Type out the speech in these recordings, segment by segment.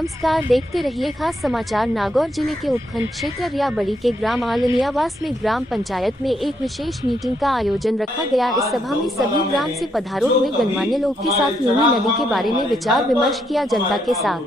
नमस्कार, देखते रहिए खास समाचार। नागौर जिले के उपखंड क्षेत्र रियाबड़ी के ग्राम आलनियावास में ग्राम पंचायत में एक विशेष मीटिंग का आयोजन रखा गया। इस सभा में सभी ग्राम से पधारे हुए गणमान्य लोग के साथ लूनी नदी के बारे में विचार विमर्श किया। जनता के साथ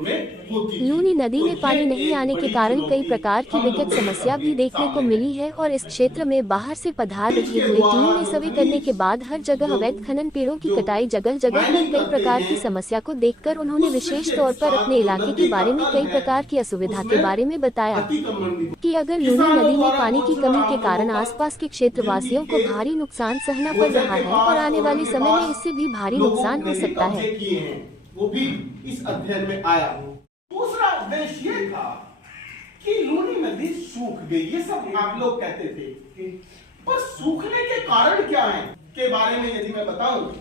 लूनी नदी में पानी नहीं आने के कारण कई प्रकार की विकट समस्या भी देखने को मिली है और इस क्षेत्र में बाहर से पधार रही हुई टीम ने सर्वे करने के बाद हर जगह अवैध खनन, पेड़ों की कटाई, जगह जगह पर कई प्रकार की समस्या को देखकर उन्होंने विशेष तौर पर अपने इलाके के बारे में कई प्रकार की असुविधा के बारे में बताया कि अगर लूनी नदी में पानी की कमी के कारण आसपास के क्षेत्र वासियों को भारी नुकसान सहना पड़ रहा है और आने वाले समय में इससे भी भारी नुकसान हो सकता है। वो भी इस अध्ययन में आया। दूसरा उद्देश्य ये था कि लूनी नदी सूख गई, ये सब आप लोग कहते थे, पर सूखने के कारण क्या है के बारे में यदि मैं बताऊं,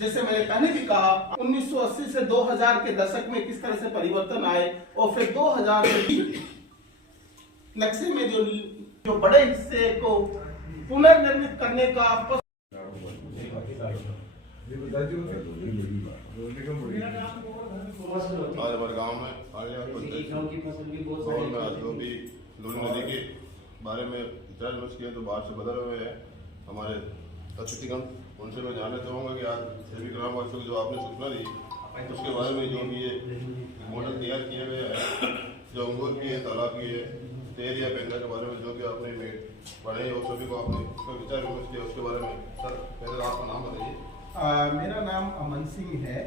जैसे मैंने पहले भी कहा 1980 से 2000 के दशक में किस तरह से परिवर्तन आए और फिर 2000 में नक्शे में जो बड़े हिस्से को पुनर्निर्मित करने का आज हमारे गाँव में लूनी नदी के बारे में विचार विमर्श किया तो बाहर से बदल हुए हैं हमारे अतिथिगण, उनसे मैं जानना चाहूँगा कि आज सभी ग्रामवासियों को जो आपने सूचना दी उसके बारे में जो भी ये मॉडल तैयार किए हुए हैं, जो अंगूर की है, तालाब की है, तेल या पेंदा के बारे में जो भी आपने पढ़े और सभी को आपने उसका विचार विमर्श किया उसके बारे में सर पहले आपका नाम बताइए। मेरा नाम अमन सिंह है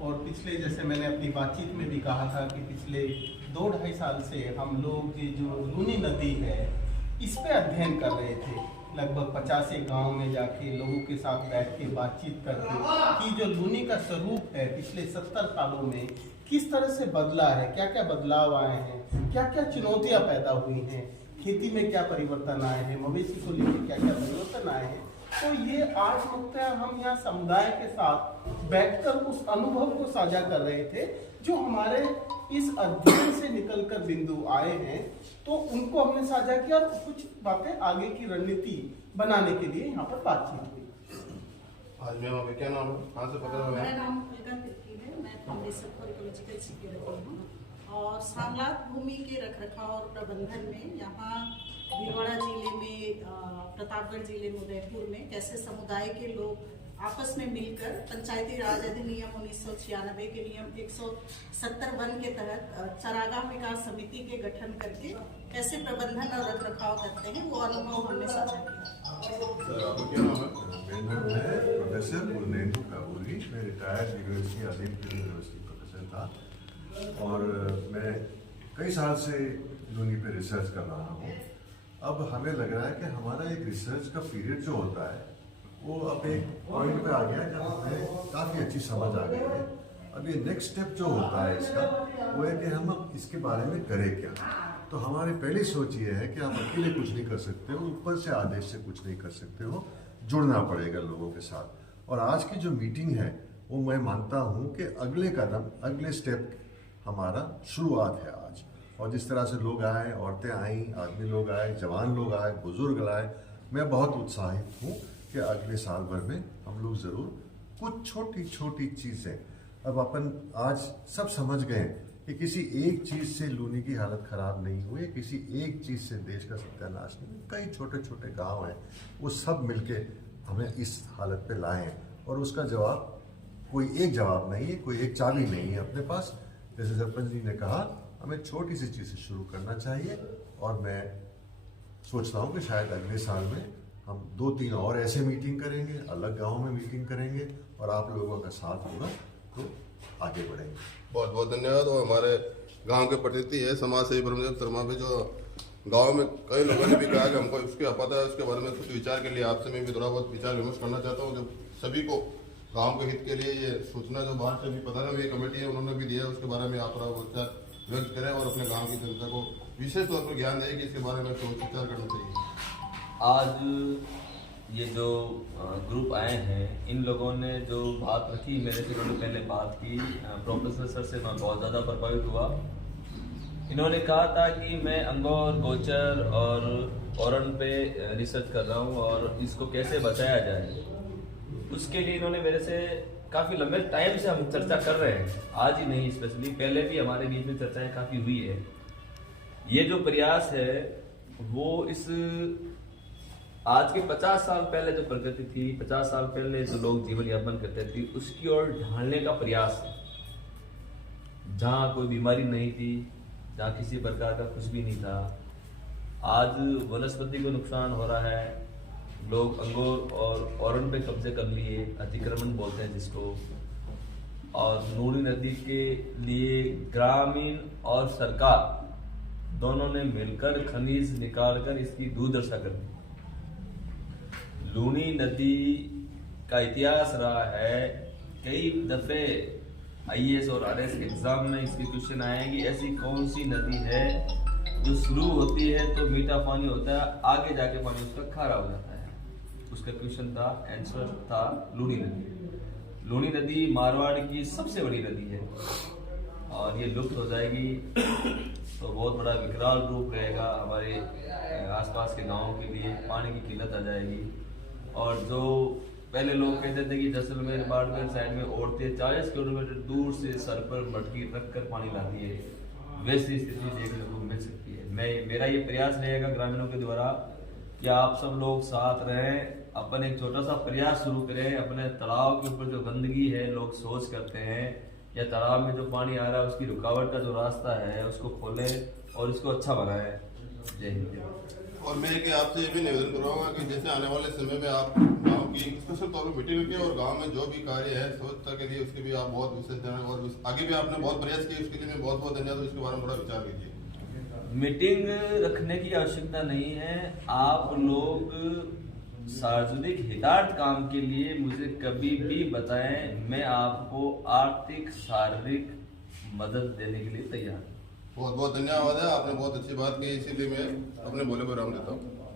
और पिछले, जैसे मैंने अपनी बातचीत में भी कहा था कि पिछले 2-2.5 साल से हम लोग ये जो लूनी नदी है इस पे अध्ययन कर रहे थे। लगभग 50 गांव में जाके लोगों के साथ बैठ के बातचीत करके कि जो लूनी का स्वरूप है पिछले 70 सालों में किस तरह से बदला है, क्या क्या बदलाव आए हैं, क्या क्या चुनौतियाँ पैदा हुई हैं, खेती में क्या परिवर्तन आए हैं, मवेशी को लेकर क्या क्या परिवर्तन आए हैं। तो ये आज मुख्यतः हम यहाँ समुदाय के साथ बैठकर उस अनुभव को साझा कर रहे थे जो हमारे इस अध्ययन से निकलकर बिंदु आए हैं, तो उनको हमने साझा किया और कुछ बातें आगे की रणनीति बनाने के लिए यहाँ पर बातचीत हुई। आज मैम आपका क्या नाम है, कहाँ से पता है? मेरा नाम है, मैं फाउंडेशन फॉर इकोलॉजिकल सिक्योरिटी हूँ और सांगलात भूमि के रखरखाव और प्रबंधन में यहाँ भीलवाड़ा जिले में, प्रतापगढ़ जिले में, उदयपुर में कैसे समुदाय के लोग आपस में मिलकर पंचायती राज अधिनियम 1996 के नियम 170(1) के तहत चरागाह विकास समिति के गठन करके कैसे प्रबंधन और रखरखाव करते हैं वो अनुभव हमने साझा किया। मैं प्रोफेसर पुरनेंदु काबूली, मैं रिटायर्ड यूनिवर्सिटी आदिमपुर यूनिवर्सिटी प्रोफेसर था और मैं कई साल से लूनी पे रिसर्च कर रहा हूँ। अब हमें लग रहा है कि हमारा एक रिसर्च का पीरियड जो होता है वो अब एक पॉइंट पे आ गया जब हमें काफ़ी अच्छी समझ आ गई है। अब ये नेक्स्ट स्टेप जो होता है इसका वो है कि हम इसके बारे में करें क्या। तो हमारी पहली सोच ये है कि आप अकेले कुछ नहीं कर सकते हो, ऊपर से आदेश से कुछ नहीं कर सकते हो, जुड़ना पड़ेगा लोगों के साथ। और आज की जो मीटिंग है वो मैं मानता हूँ कि अगले कदम, अगले स्टेप हमारा शुरुआत है आज। और जिस तरह से लोग आए, औरतें आई, आदमी लोग आए, जवान लोग आए, बुजुर्ग आए, मैं बहुत उत्साहित हूँ कि अगले साल भर में हम लोग ज़रूर कुछ छोटी छोटी चीज़ें, अब अपन आज सब समझ गए कि किसी एक चीज़ से लूनी की हालत ख़राब नहीं हुई, किसी एक चीज़ से देश का सत्यानाश नहीं, कई छोटे छोटे गांव हैं, वो सब मिलके हमें इस हालत पे लाए हैं। और उसका जवाब कोई एक जवाब नहीं है, कोई एक चाबी नहीं है अपने पास। जैसे सरपंच जी ने कहा, हमें छोटी सी चीज़ से शुरू करना चाहिए और मैं सोचता हूँ कि शायद अगले साल में हम 2-3 और ऐसे मीटिंग करेंगे, अलग गाँव में मीटिंग करेंगे और आप लोगों का साथ होगा तो आगे बढ़ेंगे। बहुत बहुत धन्यवाद। और हमारे गांव के प्रतिनिधि है समाज सेवी ब्रह्मदेव शर्मा भी, जो गांव में कई लोगों ने भी कहा कि हमको इसके पता है, उसके बारे में कुछ विचार के लिए आपसे मैं भी थोड़ा बहुत विचार विमर्श करना चाहता हूँ। जो सभी को गाँव के हित के लिए ये सूचना जो बाहर से भी पता है, ये कमेटी है उन्होंने भी दिया, उसके बारे में आप थोड़ा विचार व्यक्त करें और अपने गाँव की जनता को विशेष तौर पर ज्ञान दें कि इसके बारे में सोच विचार करना चाहिए। आज ये जो ग्रुप आए हैं, इन लोगों ने जो बात रखी, मेरे से थोड़ी पहले बात की, प्रोफेसर सर से मैं बहुत ज़्यादा प्रभावित हुआ। इन्होंने कहा था कि मैं अंगोर, गोचर और औरन पे रिसर्च कर रहा हूँ और इसको कैसे बचाया जाए, उसके लिए इन्होंने मेरे से काफ़ी लंबे टाइम से हम चर्चा कर रहे हैं, आज ही नहीं, स्पेशली पहले भी हमारे बीच में चर्चाएं काफ़ी हुई है। ये जो प्रयास है वो इस आज के 50 साल पहले जो प्रगति थी, 50 साल पहले जो लोग जीवन यापन करते थे उसकी ओर ढालने का प्रयास है। जहाँ कोई बीमारी नहीं थी, जहाँ किसी प्रकार का कुछ भी नहीं था, आज वनस्पति को नुकसान हो रहा है, लोग अंगूर और औरन पे कब्जे कर लिए, अतिक्रमण बोलते हैं जिसको, और लूनी नदी के लिए ग्रामीण और सरकार दोनों ने मिलकर खनिज निकालकर इसकी दुर्दशा कर दी। लूनी नदी का इतिहास रहा है, कई दफे आईएएस और आरएस एग्जाम में इसके क्वेश्चन आए हैं कि ऐसी कौन सी नदी है जो शुरू होती है तो मीठा पानी होता है, आगे जाके पानी उसका खारा हो जाता है। उसका क्वेश्चन था, आंसर था लूनी नदी। लूनी नदी मारवाड़ की सबसे बड़ी नदी है और ये लुप्त हो जाएगी तो बहुत बड़ा विकराल रूप रहेगा हमारे आसपास के गांवों के लिए, पानी की किल्लत आ जाएगी। और जो पहले लोग कहते थे कि जैसलमेर बाड़मेर साइड में औरतें 40 किलोमीटर दूर से सर पर मटकी रख कर पानी लाती है, वैसी स्थिति देखने को मिल सकती है। मेरा ये प्रयास रहेगा ग्रामीणों के द्वारा कि आप सब लोग साथ रहें, अपन एक छोटा सा प्रयास शुरू करें, अपने तालाब के ऊपर जो गंदगी है लोग सोच करते हैं, या तालाब में जो पानी आ रहा है उसकी रुकावट का जो रास्ता है उसको खोलें और इसको अच्छा बनाएं। जय हिंद। और मैं कि आपसे ये भी निवेदन करूँगा कि जैसे आने वाले समय में आप गांव की स्पेशल तौर पर मीटिंग रखिए और गांव में जो भी कार्य है स्वच्छता के लिए उसके भी आप बहुत विशेष ध्यान, और आगे भी आपने बहुत प्रयास किए, उसके लिए मैं बहुत बहुत धन्यवाद। इसके बारे में थोड़ा विचार कीजिए। मीटिंग रखने की आवश्यकता नहीं है, आप लोग सार्वजनिक हितार्थ काम के लिए मुझे कभी भी बताएं, मैं आपको आर्थिक शारीरिक मदद देने के लिए तैयार हूँ। बहुत बहुत धन्यवाद है, आपने बहुत अच्छी बात की, इसीलिए मैं अपने बोले को विराम देता हूँ।